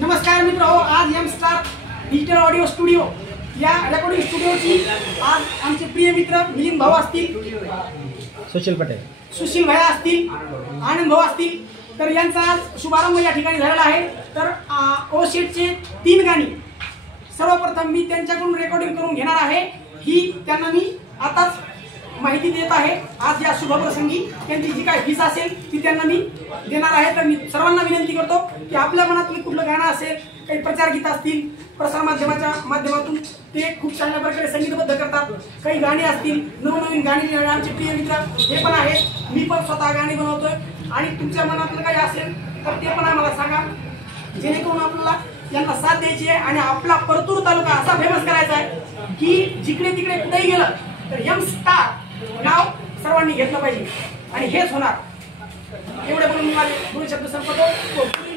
नमस्कार मित्र हो, आज M star digital audio studio या रेकॉर्डिंग स्टुडिओची आज आमचे प्रिय मित्र मिलिंद भाऊ असतील, सुशील पटेल, सुशील भैया असतील, आनंद भाऊ असतील, तर यांचा आज शुभारंभ या ठिकाणी झालेला आहे। तर ओशेटचे 3 गाणी सर्वप्रथम मी त्यांच्याकडून रेकॉर्डिंग करून घेणार आहे, ही त्यांना मी आताच माहिती देत आहे। आज या शुभप्रसंगी त्यांची जी काय फीस असेल ती त्यांना मी देणार आहे। तर मी सर्वांना विनंती करतो की आपल्या मनातलं कुठलं गाणं असेल, काही प्रचार गीत असतील, प्रसार माध्यमाच्या माध्यमातून ते खूप चांगल्या प्रकारे संगीतबद्ध करतात। काही गाणी असतील, नवनवीन गाणी आमचे प्रिय मित्र हे पण आहेत, मी पण स्वतः गाणी बनवतोय आणि तुमच्या मनातलं काही असेल तर ते पण आम्हाला सांगा, जेणेकरून आपल्याला यांना साथ द्यायची आहे आणि आपला परतूर तालुका असा फेमस करायचा आहे की जिकडे तिकडे कुठेही गेलं तर एम स्टार नाव सर्वांनी घेतलं पाहिजे आणि हेच होणार। एवढे बोलून माझे 2 शब्द संपवतो।